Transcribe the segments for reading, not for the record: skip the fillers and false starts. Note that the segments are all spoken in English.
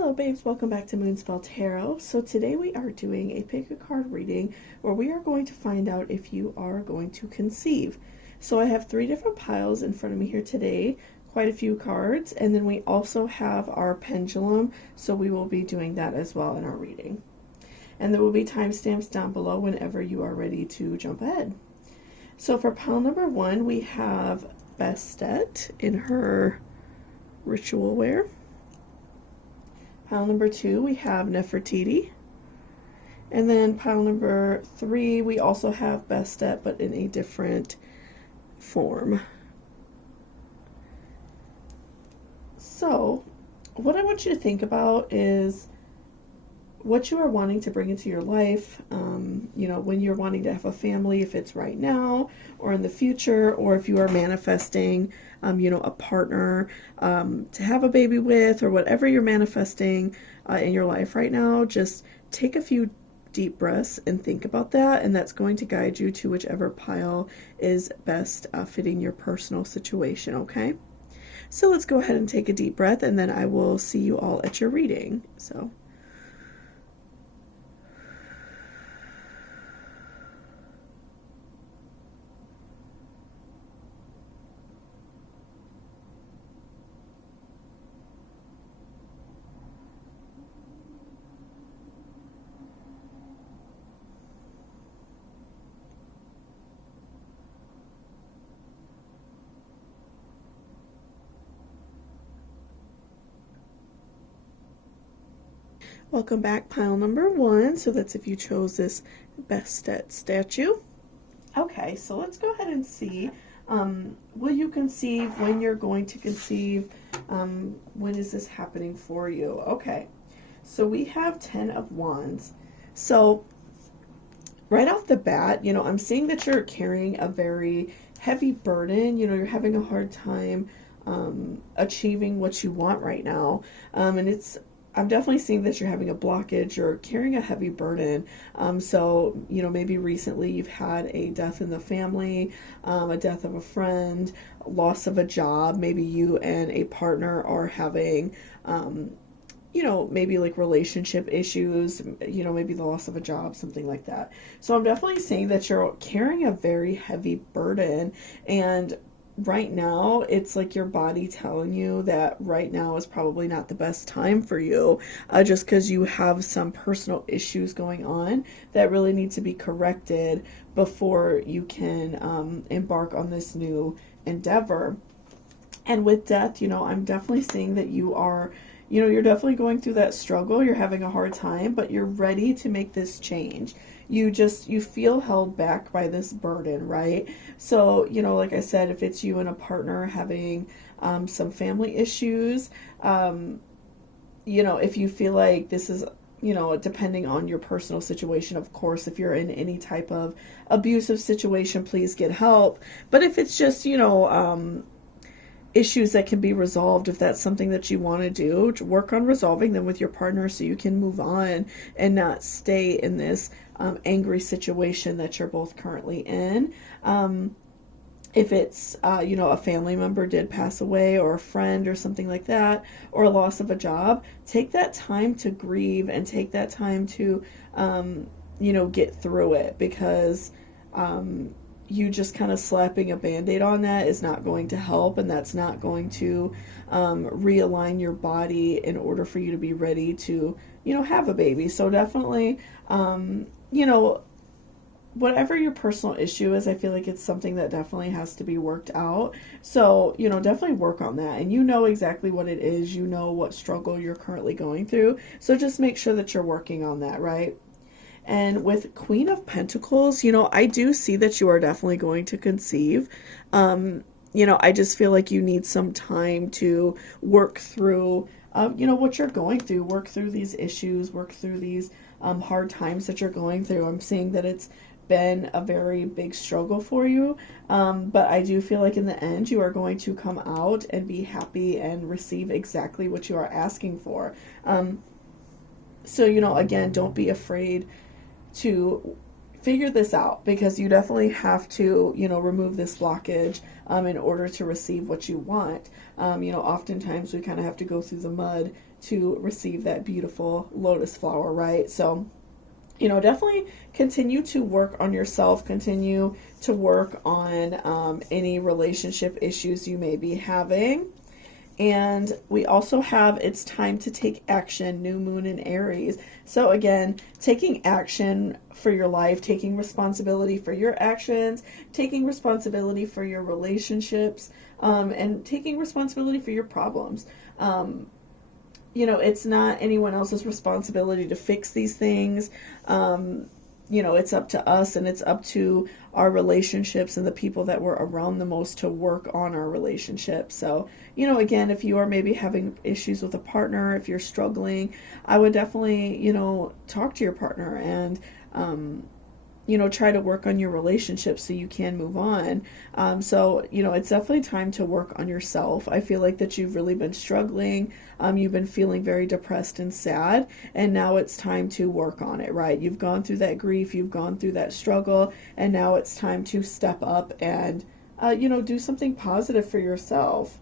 Hello babes, welcome back to Moonspell Tarot. So today we are doing a pick a card reading where we are going to find out if you are going to conceive. So I have 3 different piles in front of me here today, quite a few cards, and then we also have our pendulum, so we will be doing that as well in our reading. And there will be timestamps down below whenever you are ready to jump ahead. So for pile number 1, we have Bastet in her ritual wear. Pile number 2, we have Nefertiti. And then pile number 3, we also have Bastet, but in a different form. So, what I want you to think about is what you are wanting to bring into your life, when you're wanting to have a family, if it's right now or in the future, or if you are manifesting, a partner to have a baby with, or whatever you're manifesting in your life right now. Just take a few deep breaths and think about that, and that's going to guide you to whichever pile is best fitting your personal situation, okay? So let's go ahead and take a deep breath, and then I will see you all at your reading. So welcome back, pile number 1. So that's if you chose this Bastet statue. Okay, so let's go ahead and see. Will you conceive? When you're going to conceive? When is this happening for you? Okay, so we have 10 of Wands. So right off the bat, I'm seeing that you're carrying a very heavy burden. You're having a hard time achieving what you want right now. And I'm definitely seeing that you're having a blockage or carrying a heavy burden. So, maybe recently you've had a death in the family, a death of a friend, loss of a job. Maybe you and a partner are having, maybe like relationship issues, maybe the loss of a job, something like that. So I'm definitely saying that you're carrying a very heavy burden, and right now it's like your body telling you that right now is probably not the best time for you, just because you have some personal issues going on that really need to be corrected before you can embark on this new endeavor. And with death, I'm definitely seeing that you are, you're definitely going through that struggle. You're having a hard time, but you're ready to make this change. You feel held back by this burden, right? So, like I said, if it's you and a partner having some family issues, if you feel like this is, depending on your personal situation, of course, if you're in any type of abusive situation, please get help. But if it's just, issues that can be resolved, if that's something that you want to do, to work on resolving them with your partner so you can move on and not stay in this angry situation that you're both currently in. If it's, a family member did pass away, or a friend or something like that, or a loss of a job, take that time to grieve and take that time to, get through it, because you just kind of slapping a band-aid on that is not going to help, and that's not going to realign your body in order for you to be ready to, have a baby. So definitely, whatever your personal issue is, I feel like it's something that definitely has to be worked out. So, definitely work on that. And exactly what it is. What struggle you're currently going through. So just make sure that you're working on that, right? And with Queen of Pentacles, I do see that you are definitely going to conceive. I just feel like you need some time to work through, what you're going through, work through these issues, work through these hard times that you're going through. I'm seeing that it's been a very big struggle for you, but I do feel like in the end you are going to come out and be happy and receive exactly what you are asking for. So, again, don't be afraid to figure this out, because you definitely have to, remove this blockage in order to receive what you want. Oftentimes we kind of have to go through the mud to receive that beautiful lotus flower, right? So, definitely continue to work on yourself, continue to work on any relationship issues you may be having. And we also have it's time to take action, new moon in Aries. So again, taking action for your life, taking responsibility for your actions, taking responsibility for your relationships, and taking responsibility for your problems. It's not anyone else's responsibility to fix these things. It's up to us, and it's up to our relationships and the people that we're around the most to work on our relationships. So, again, if you are maybe having issues with a partner, if you're struggling, I would definitely, talk to your partner and, try to work on your relationship so you can move on. It's definitely time to work on yourself. I feel like that you've really been struggling. You've been feeling very depressed and sad, and now it's time to work on it, right? You've gone through that grief, you've gone through that struggle, and now it's time to step up and, do something positive for yourself.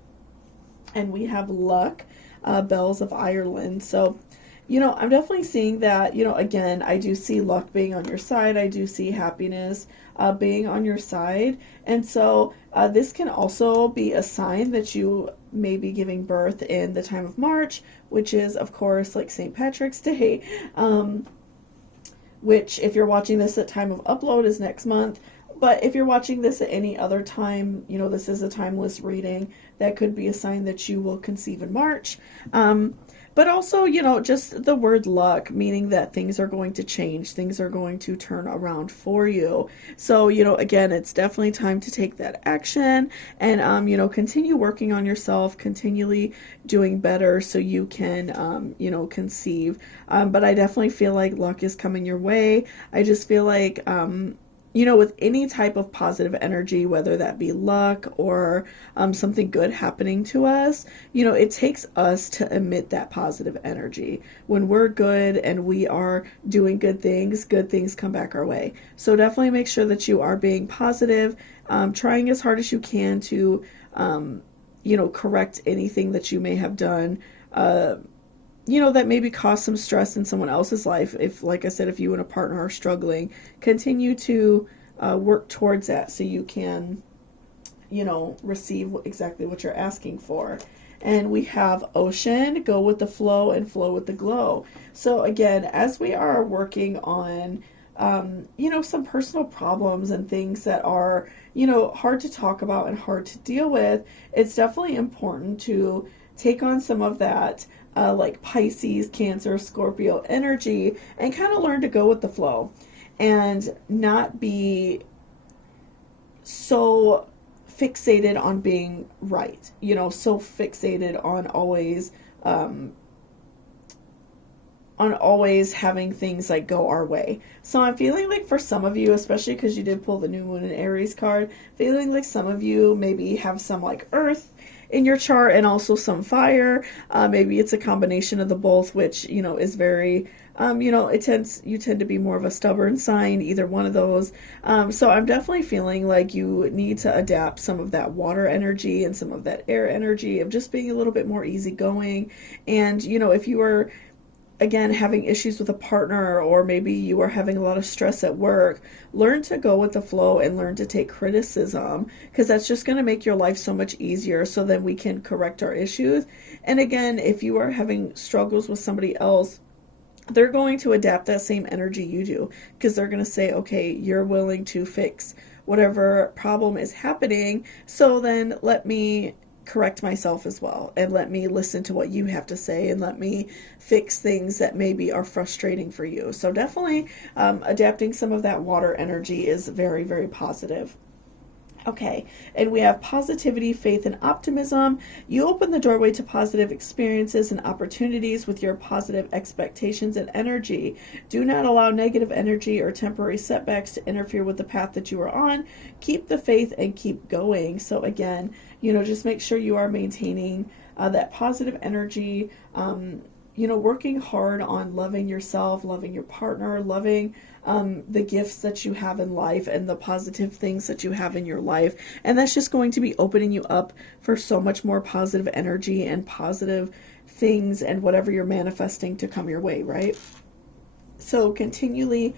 And we have luck, bells of Ireland. So, I'm definitely seeing that, again, I do see luck being on your side. I do see happiness being on your side. And so this can also be a sign that you may be giving birth in the time of March, which is, of course, like St. Patrick's Day, which if you're watching this at time of upload is next month. But if you're watching this at any other time, this is a timeless reading. That could be a sign that you will conceive in March. But also, just the word luck, meaning that things are going to change. Things are going to turn around for you. So, again, it's definitely time to take that action and, continue working on yourself, continually doing better so you can, conceive. But I definitely feel like luck is coming your way. I just feel like, with any type of positive energy, whether that be luck or something good happening to us, it takes us to emit that positive energy. When we're good and we are doing good things come back our way. So definitely make sure that you are being positive, trying as hard as you can to, correct anything that you may have done, that maybe cause some stress in someone else's life. If, like I said, if you and a partner are struggling, continue to work towards that so you can, receive exactly what you're asking for. And we have ocean, go with the flow and flow with the glow. So again, as we are working on, some personal problems and things that are, hard to talk about and hard to deal with, it's definitely important to take on some of that like Pisces, Cancer, Scorpio energy and kind of learn to go with the flow and not be so fixated on being right, so fixated on always having things like go our way. So I'm feeling like for some of you, especially because you did pull the new moon in Aries card, feeling like some of you maybe have some like earth in your chart and also some fire. Maybe it's a combination of the both, which, is very, you tend to be more of a stubborn sign, either one of those. So I'm definitely feeling like you need to adapt some of that water energy and some of that air energy of just being a little bit more easygoing. And, if you are, again, having issues with a partner, or maybe you are having a lot of stress at work, learn to go with the flow and learn to take criticism, because that's just going to make your life so much easier so then we can correct our issues. And again, if you are having struggles with somebody else, they're going to adapt that same energy you do, because they're going to say, okay, you're willing to fix whatever problem is happening, so then let me correct myself as well, and let me listen to what you have to say, and let me fix things that maybe are frustrating for you. So definitely adapting some of that water energy is very, very positive. Okay, and we have positivity, faith, and optimism. You open the doorway to positive experiences and opportunities with your positive expectations and energy. Do not allow negative energy or temporary setbacks to interfere with the path that you are on. Keep the faith and keep going. So again, just make sure you are maintaining that positive energy, working hard on loving yourself, loving your partner, loving the gifts that you have in life and the positive things that you have in your life. And that's just going to be opening you up for so much more positive energy and positive things and whatever you're manifesting to come your way, right? So continually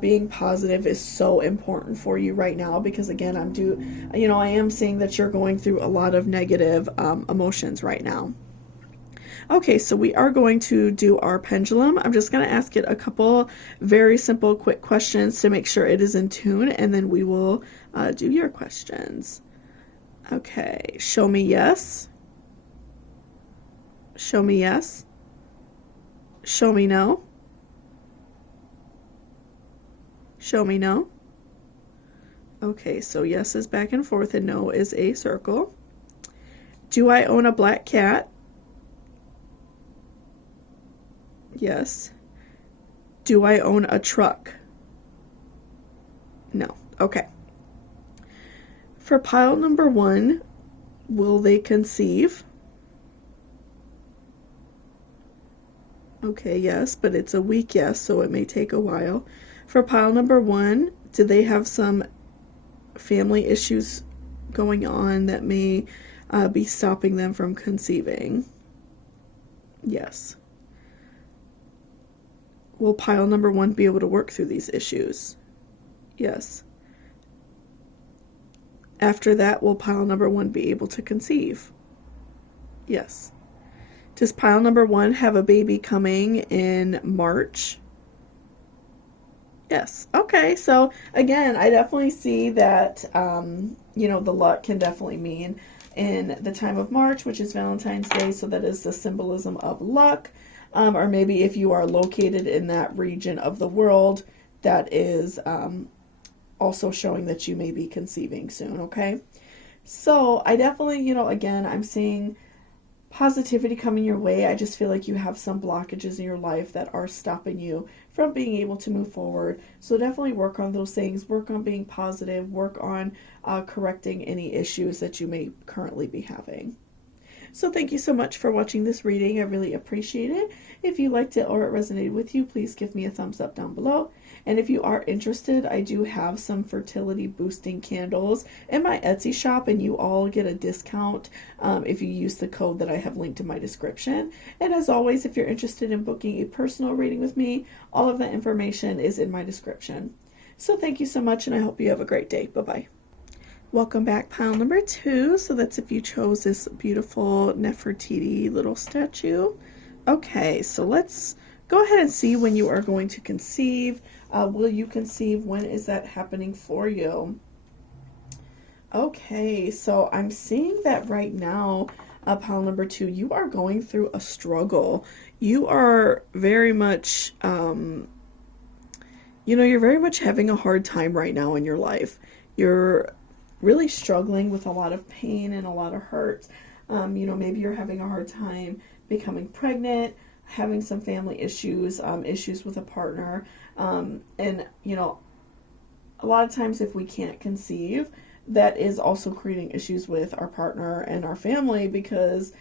being positive is so important for you right now, because again, I am seeing that you're going through a lot of negative emotions right now. Okay, so we are going to do our pendulum. I'm just going to ask it a couple very simple, quick questions to make sure it is in tune, and then we will do your questions. Okay, show me yes. Show me yes. Show me no. Show me no. Okay, so yes is back and forth and no is a circle. Do I own a black cat? Yes. Do I own a truck? No. Okay. For pile number 1, will they conceive? Okay, yes, but it's a weak yes, so it may take a while. For pile number 1, do they have some family issues going on that may be stopping them from conceiving? Yes. Will pile number 1 be able to work through these issues? Yes. After that, will pile number 1 be able to conceive? Yes. Does pile number 1 have a baby coming in March? Yes. Okay, so again, I definitely see that, the luck can definitely mean in the time of March, which is Valentine's Day, so that is the symbolism of luck. Or maybe if you are located in that region of the world, that is also showing that you may be conceiving soon, okay? So I definitely, again, I'm seeing positivity coming your way. I just feel like you have some blockages in your life that are stopping you from being able to move forward. So definitely work on those things. Work on being positive. Work on correcting any issues that you may currently be having. So thank you so much for watching this reading. I really appreciate it. If you liked it or it resonated with you, please give me a thumbs up down below. And if you are interested, I do have some fertility boosting candles in my Etsy shop, and you all get a discount if you use the code that I have linked in my description. And as always, if you're interested in booking a personal reading with me, all of that information is in my description. So thank you so much, and I hope you have a great day. Bye-bye. Welcome back, pile number 2. So that's if you chose this beautiful Nefertiti little statue. Okay, so let's go ahead and see when you are going to conceive. Will you conceive? When is that happening for you? Okay, so I'm seeing that right now, pile number 2, you are going through a struggle. You are very much, you're very much having a hard time right now in your life. You're really struggling with a lot of pain and a lot of hurt. Maybe you're having a hard time becoming pregnant, having some family issues, issues with a partner. And a lot of times if we can't conceive, that is also creating issues with our partner and our family, because,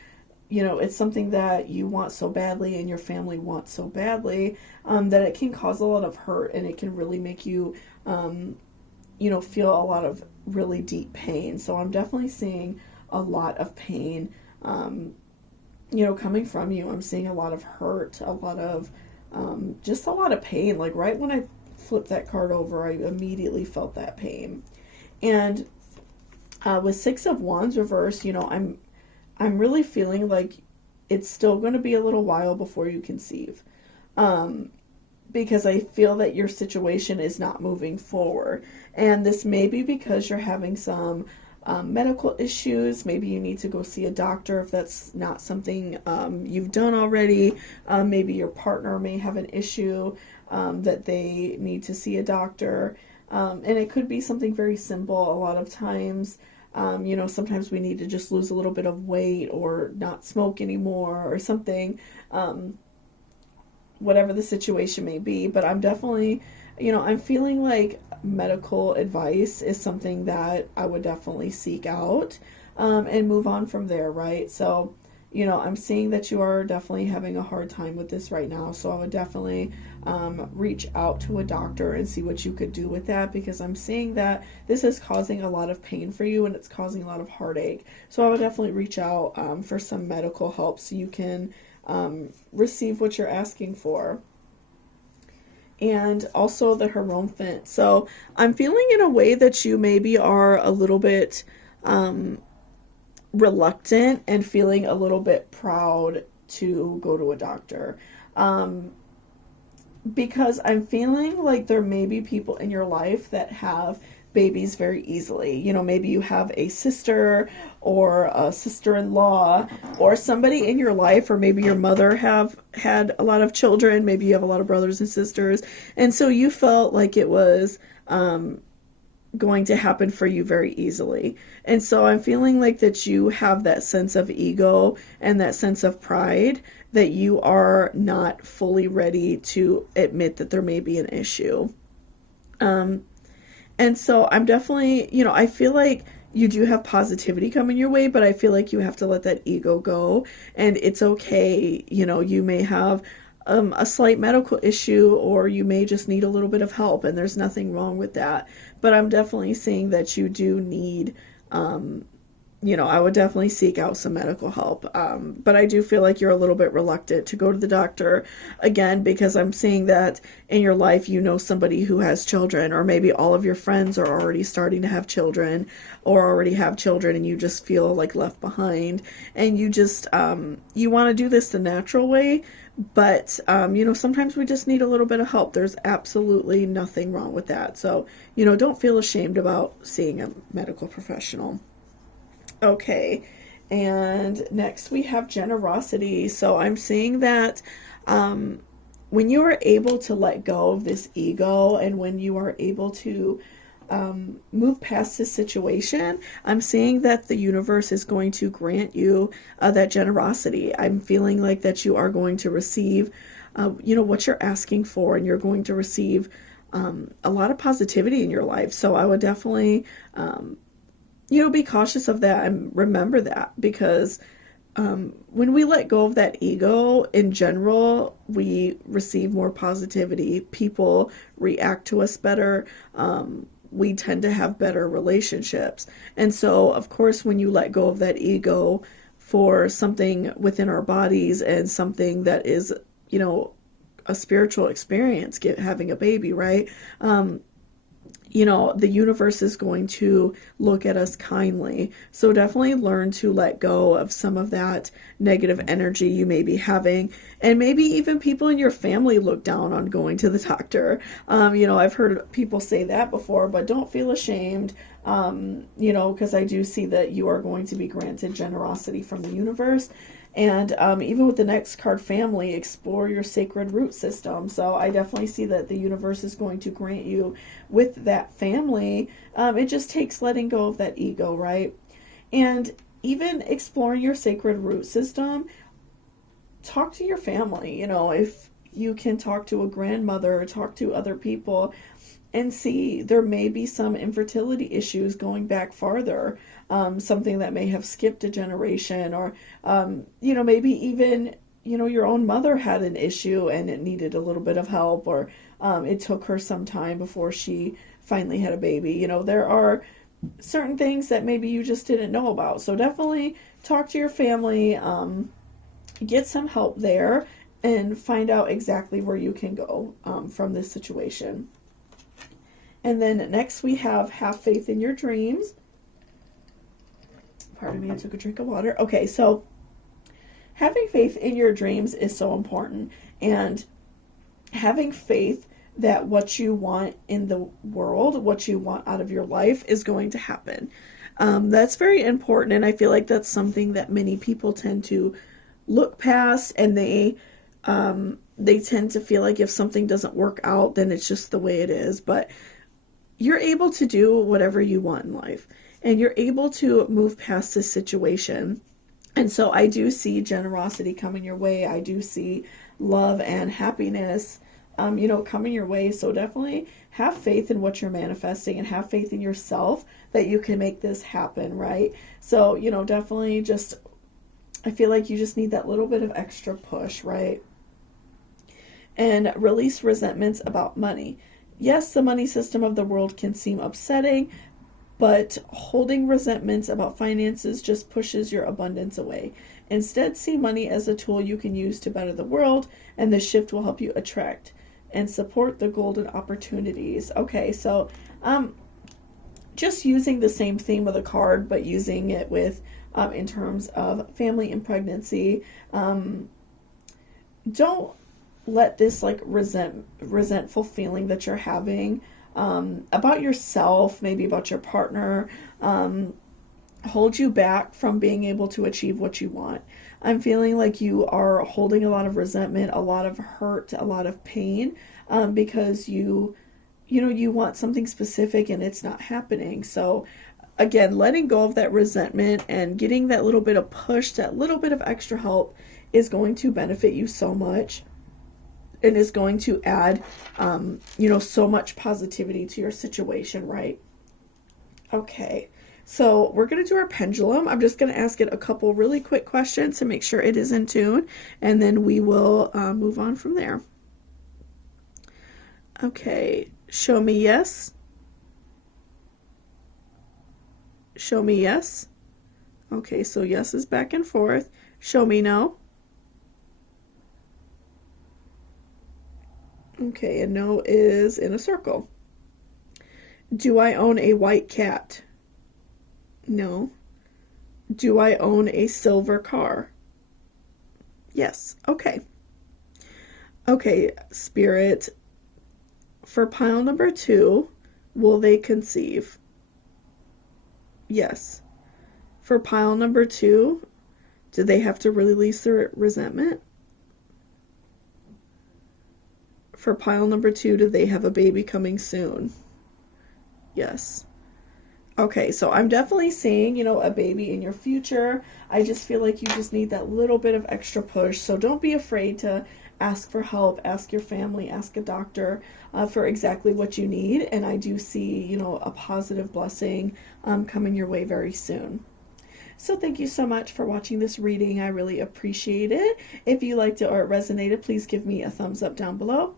it's something that you want so badly and your family wants so badly, that it can cause a lot of hurt, and it can really make you, feel a lot of really deep pain. So I'm definitely seeing a lot of pain, coming from you. I'm seeing a lot of hurt, a lot of, just a lot of pain. Like right when I flipped that card over, I immediately felt that pain. And with 6 of Wands reversed, I'm really feeling like it's still going to be a little while before you conceive. Because I feel that your situation is not moving forward. And this may be because you're having some medical issues. Maybe you need to go see a doctor if that's not something you've done already. Maybe your partner may have an issue that they need to see a doctor. And it could be something very simple. A lot of times, sometimes we need to just lose a little bit of weight or not smoke anymore or something. Whatever the situation may be, but I'm definitely, I'm feeling like medical advice is something that I would definitely seek out, and move on from there, right? So, I'm seeing that you are definitely having a hard time with this right now, so I would definitely reach out to a doctor and see what you could do with that, because I'm seeing that this is causing a lot of pain for you and it's causing a lot of heartache. So I would definitely reach out for some medical help so you can receive what you're asking for. And also the Hierophant. So I'm feeling in a way that you maybe are a little bit reluctant and feeling a little bit proud to go to a doctor. Because I'm feeling like there may be people in your life that have babies very easily. You know, maybe you have a sister or a sister-in-law or somebody in your life, or maybe your mother have had a lot of children. Maybe you have a lot of brothers and sisters. And so you felt like it was going to happen for you very easily. And so I'm feeling like that you have that sense of ego and that sense of pride that you are not fully ready to admit that there may be an issue. And so I'm definitely, you know, I feel like you do have positivity coming your way, but I feel like you have to let that ego go, and it's okay. You know, you may have a slight medical issue, or you may just need a little bit of help, and there's nothing wrong with that. But I'm definitely seeing that you do need, you know, I would definitely seek out some medical help. But I do feel like you're a little bit reluctant to go to the doctor, again, because I'm seeing that in your life, you know, somebody who has children, or maybe all of your friends are already starting to have children or already have children, and you just feel like left behind, and you just, you want to do this the natural way. But, you know, sometimes we just need a little bit of help. There's absolutely nothing wrong with that. So, you know, don't feel ashamed about seeing a medical professional. Okay, and next we have generosity. So I'm seeing that when you are able to let go of this ego, and when you are able to move past this situation, I'm seeing that the universe is going to grant you that generosity. I'm feeling like that you are going to receive, you know, what you're asking for, and you're going to receive a lot of positivity in your life. So I would definitely you know, be cautious of that and remember that, because when we let go of that ego, in general, we receive more positivity. People react to us better. We tend to have better relationships. And so, of course, when you let go of that ego for something within our bodies, and something that is, you know, a spiritual experience, having a baby, right? You know, the universe is going to look at us kindly. So definitely learn to let go of some of that negative energy you may be having. And maybe even people in your family look down on going to the doctor. You know, I've heard people say that before, but don't feel ashamed, you know, because I do see that you are going to be granted generosity from the universe. And even with the next card, family, explore your sacred root system. So I definitely see that the universe is going to grant you with that family. It just takes letting go of that ego, right? And even exploring your sacred root system, talk to your family. You know, if you can talk to a grandmother or talk to other people and see, there may be some infertility issues going back farther, something that may have skipped a generation, or, you know, maybe even, you know, your own mother had an issue and it needed a little bit of help, or it took her some time before she finally had a baby. You know, there are certain things that maybe you just didn't know about. So definitely talk to your family, get some help there, and find out exactly where you can go from this situation. And then next we have faith in your dreams. Pardon me, I took a drink of water. Okay, so having faith in your dreams is so important. And having faith that what you want in the world, what you want out of your life, is going to happen. That's very important, and I feel like that's something that many people tend to look past, and they tend to feel like if something doesn't work out, then it's just the way it is. But you're able to do whatever you want in life, and you're able to move past this situation. And so I do see generosity coming your way. I do see love and happiness, you know, coming your way. So definitely have faith in what you're manifesting, and have faith in yourself that you can make this happen, right? So, you know, definitely just, I feel like you just need that little bit of extra push, right? And release resentments about money. Yes, the money system of the world can seem upsetting, but holding resentments about finances just pushes your abundance away. Instead, see money as a tool you can use to better the world, and this shift will help you attract and support the golden opportunities. Okay, so just using the same theme of the card, but using it with in terms of family and pregnancy. Don't let this like resentful feeling that you're having about yourself, maybe about your partner, hold you back from being able to achieve what you want. I'm feeling like you are holding a lot of resentment, a lot of hurt, a lot of pain, because you want something specific and it's not happening. So again, letting go of that resentment and getting that little bit of push, that little bit of extra help is going to benefit you so much, and is going to add, so much positivity to your situation, right? Okay, so we're going to do our pendulum. I'm just going to ask it a couple really quick questions to make sure it is in tune, and then we will move on from there. Okay, show me yes. Show me yes. Okay, so yes is back and forth. Show me no. Okay, and no is in a circle. Do I own a white cat? No. Do I own a silver car? Yes. Okay. Okay, Spirit, for pile number 2, will they conceive? Yes. For pile number 2, do they have to release their resentment? For pile number 2, do they have a baby coming soon? Yes. Okay, so I'm definitely seeing, a baby in your future. I just feel like you just need that little bit of extra push. So don't be afraid to ask for help, ask your family, ask a doctor for exactly what you need. And I do see, a positive blessing coming your way very soon. So thank you so much for watching this reading. I really appreciate it. If you liked it or it resonated, please give me a thumbs up down below.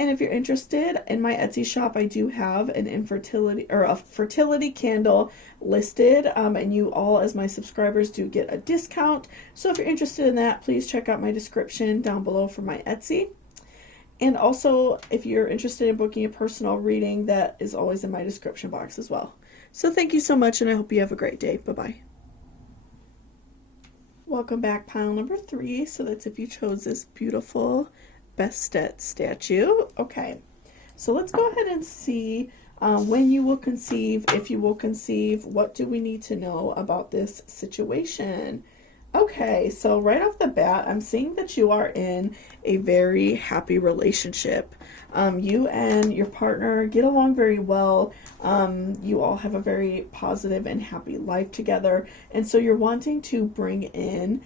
And if you're interested in my Etsy shop, I do have an infertility or a fertility candle listed, and you all as my subscribers do get a discount. So if you're interested in that, please check out my description down below for my Etsy. And also, if you're interested in booking a personal reading, that is always in my description box as well. So thank you so much, and I hope you have a great day. Bye-bye. Welcome back, pile number 3. So that's if you chose this beautiful Bastet statue. Okay, so let's go ahead and see when you will conceive, if you will conceive, what do we need to know about this situation? Okay, so right off the bat, I'm seeing that you are in a very happy relationship. You and your partner get along very well. You all have a very positive and happy life together, and so you're wanting to bring in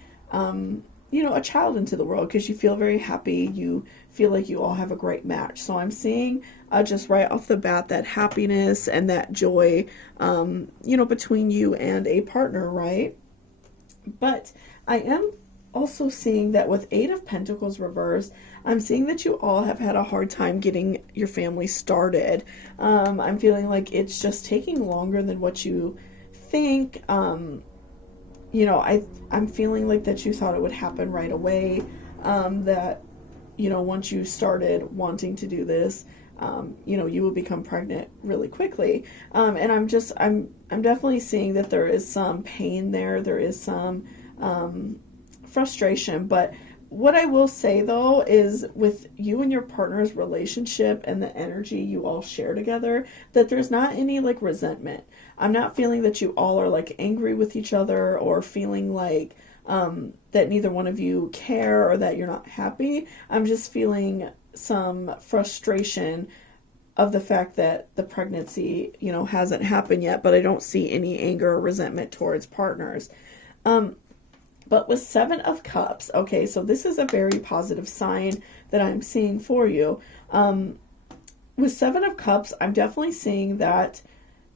a child into the world because you feel very happy. You feel like you all have a great match. So I'm seeing just right off the bat that happiness and that joy, between you and a partner, right? But I am also seeing that with 8 of Pentacles reversed, I'm seeing that you all have had a hard time getting your family started. I'm feeling like it's just taking longer than what you think. I'm feeling like that you thought it would happen right away, that, once you started wanting to do this, you would become pregnant really quickly. And I'm definitely seeing that there is some pain there. There is some, frustration. But what I will say though, is with you and your partner's relationship and the energy you all share together, that there's not any like resentment. I'm not feeling that you all are like angry with each other or feeling like that neither one of you care or that you're not happy. I'm just feeling some frustration of the fact that the pregnancy, hasn't happened yet, but I don't see any anger or resentment towards partners. But with 7 of Cups, okay, so this is a very positive sign that I'm seeing for you. With 7 of Cups, I'm definitely seeing that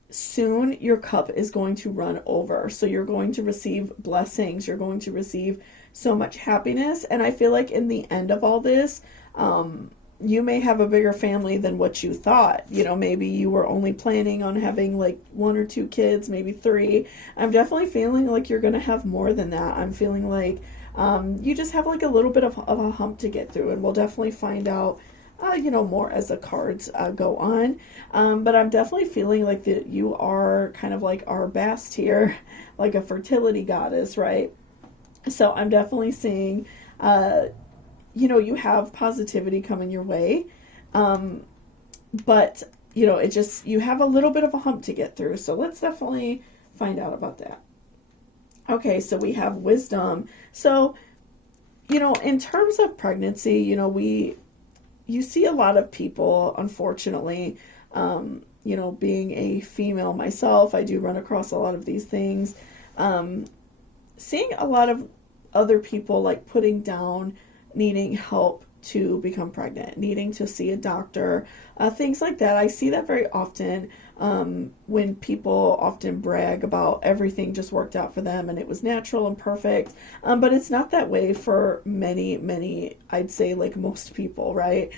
soon your cup is going to run over. So you're going to receive blessings. You're going to receive so much happiness. And I feel like in the end of all this, you may have a bigger family than what you thought. You know, maybe you were only planning on having like 1 or 2 kids, maybe 3. I'm definitely feeling like you're going to have more than that. I'm feeling like you just have like a little bit of a hump to get through, and we'll definitely find out, more as the cards go on. But I'm definitely feeling like that you are kind of like our bast here, like a fertility goddess, right? So I'm definitely seeing, you have positivity coming your way. But, it just, you have a little bit of a hump to get through. So let's definitely find out about that. Okay, so we have wisdom. So, in terms of pregnancy, you see a lot of people, unfortunately, being a female myself, I do run across a lot of these things. Seeing a lot of other people like putting down needing help to become pregnant, needing to see a doctor, things like that. I see that very often when people often brag about everything just worked out for them and it was natural and perfect. But it's not that way for many, I'd say like most people, right?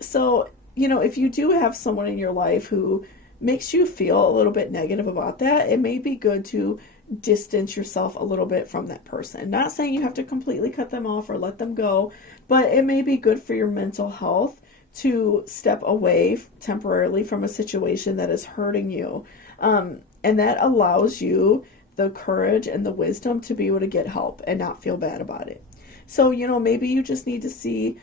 So, if you do have someone in your life who makes you feel a little bit negative about that, it may be good to distance yourself a little bit from that person. Not saying you have to completely cut them off or let them go, but it may be good for your mental health to step away temporarily from a situation that is hurting you. And that allows you the courage and the wisdom to be able to get help and not feel bad about it. So, maybe you just need to see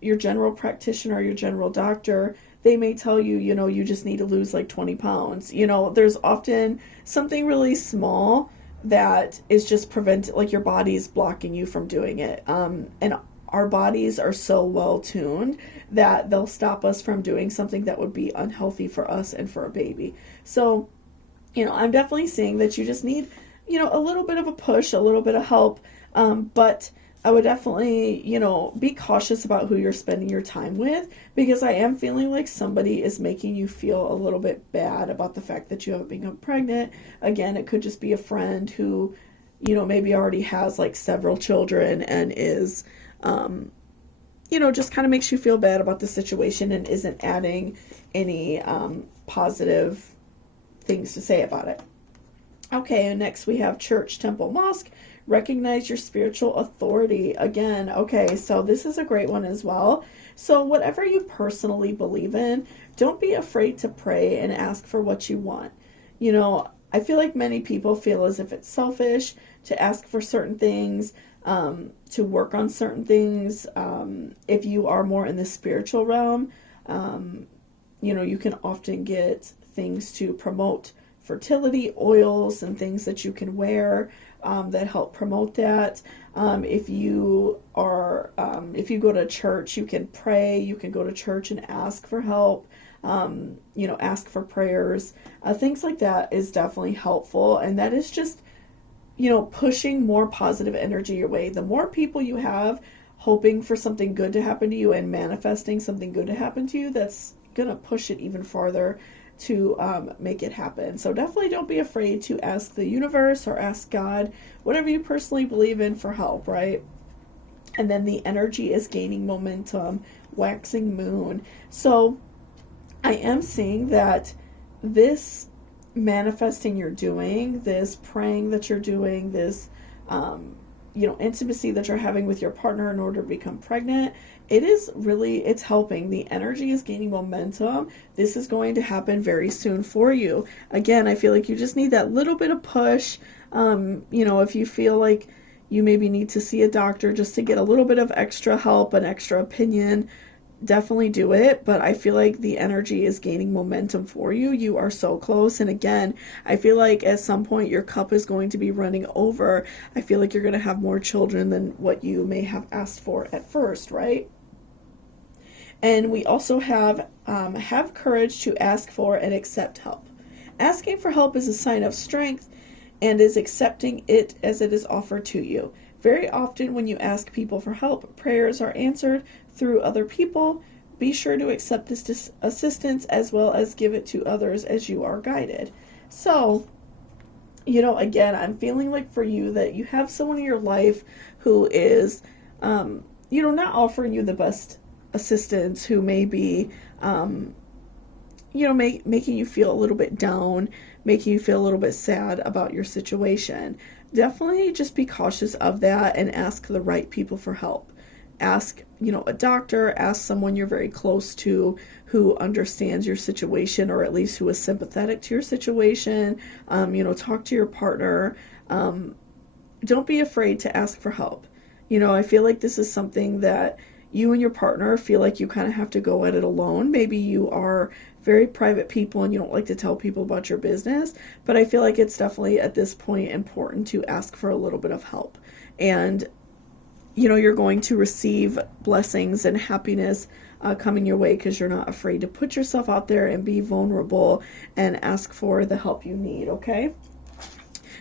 your general practitioner, your general doctor. They may tell you, you just need to lose like 20 pounds. There's often something really small that is just like your body's blocking you from doing it. And our bodies are so well tuned that they'll stop us from doing something that would be unhealthy for us and for a baby. So, I'm definitely seeing that you just need, a little bit of a push, a little bit of help. But I would definitely, be cautious about who you're spending your time with, because I am feeling like somebody is making you feel a little bit bad about the fact that you haven't become pregnant. Again, it could just be a friend who, maybe already has like several children and is, just kind of makes you feel bad about the situation and isn't adding any positive things to say about it. Okay, and next we have church, temple, mosque. Recognize your spiritual authority. Again, okay, so this is a great one as well. So whatever you personally believe in, don't be afraid to pray and ask for what you want. I feel like many people feel as if it's selfish to ask for certain things, to work on certain things. If you are more in the spiritual realm, you can often get things to promote fertility, oils and things that you can wear that help promote that. If you go to church, you can pray, you can go to church and ask for help, ask for prayers. Things like that is definitely helpful, and that is just, pushing more positive energy your way. The more people you have hoping for something good to happen to you and manifesting something good to happen to you, that's going to push it even farther to make it happen. So definitely don't be afraid to ask the universe or ask God, whatever you personally believe in, for help, right? And then the energy is gaining momentum, waxing moon. So I am seeing that this manifesting you're doing, this praying that you're doing, this intimacy that you're having with your partner in order to become pregnant, it's helping. The energy is gaining momentum. This is going to happen very soon for you. Again, I feel like you just need that little bit of push. If you feel like you maybe need to see a doctor just to get a little bit of extra help, an extra opinion, definitely do it. But I feel like the energy is gaining momentum for you. You are so close. And again, I feel like at some point your cup is going to be running over. I feel like you're going to have more children than what you may have asked for at first, right? And we also have courage to ask for and accept help. Asking for help is a sign of strength and is accepting it as it is offered to you. Very often when you ask people for help, prayers are answered through other people. Be sure to accept this assistance as well as give it to others as you are guided. So, again, I'm feeling like for you that you have someone in your life who is, not offering you the best assistants who may be, making you feel a little bit down, making you feel a little bit sad about your situation. Definitely just be cautious of that and ask the right people for help. Ask, a doctor, ask someone you're very close to who understands your situation, or at least who is sympathetic to your situation. Talk to your partner. Don't be afraid to ask for help. I feel like this is something that you and your partner feel like you kind of have to go at it alone. Maybe you are very private people and you don't like to tell people about your business, but I feel like it's definitely at this point important to ask for a little bit of help. And you're going to receive blessings and happiness coming your way because you're not afraid to put yourself out there and be vulnerable and ask for the help you need, okay?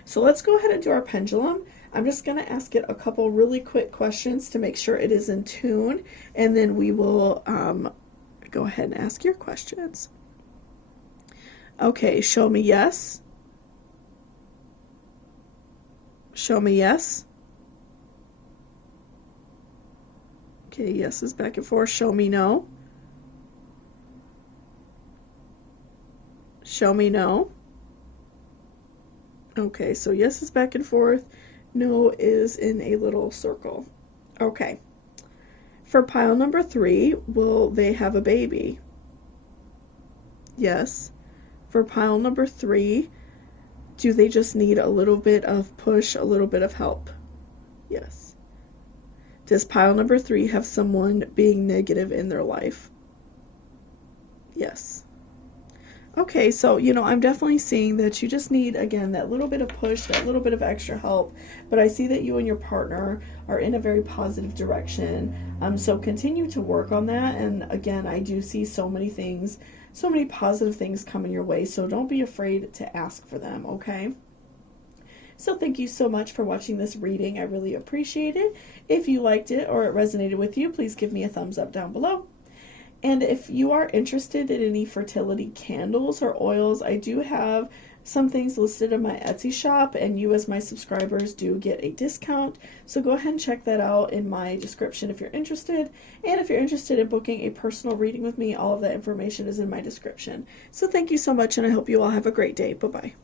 So let's go ahead and do our pendulum. I'm just going to ask it a couple really quick questions to make sure it is in tune, and then we will go ahead and ask your questions. Okay, show me yes. Show me yes. Okay, yes is back and forth. Show me no. Show me no. Okay, so yes is back and forth. No is in a little circle. Okay. For pile number 3, will they have a baby? Yes. For pile number 3, do they just need a little bit of push, a little bit of help? Yes. Does pile number 3 have someone being negative in their life? Yes. Okay, so, I'm definitely seeing that you just need, again, that little bit of push, that little bit of extra help. But I see that you and your partner are in a very positive direction. So continue to work on that. And again, I do see so many things, so many positive things coming your way. So don't be afraid to ask for them, okay? So thank you so much for watching this reading. I really appreciate it. If you liked it or it resonated with you, please give me a thumbs up down below. And if you are interested in any fertility candles or oils, I do have some things listed in my Etsy shop, and you as my subscribers do get a discount. So go ahead and check that out in my description if you're interested. And if you're interested in booking a personal reading with me, all of that information is in my description. So thank you so much, and I hope you all have a great day. Bye-bye.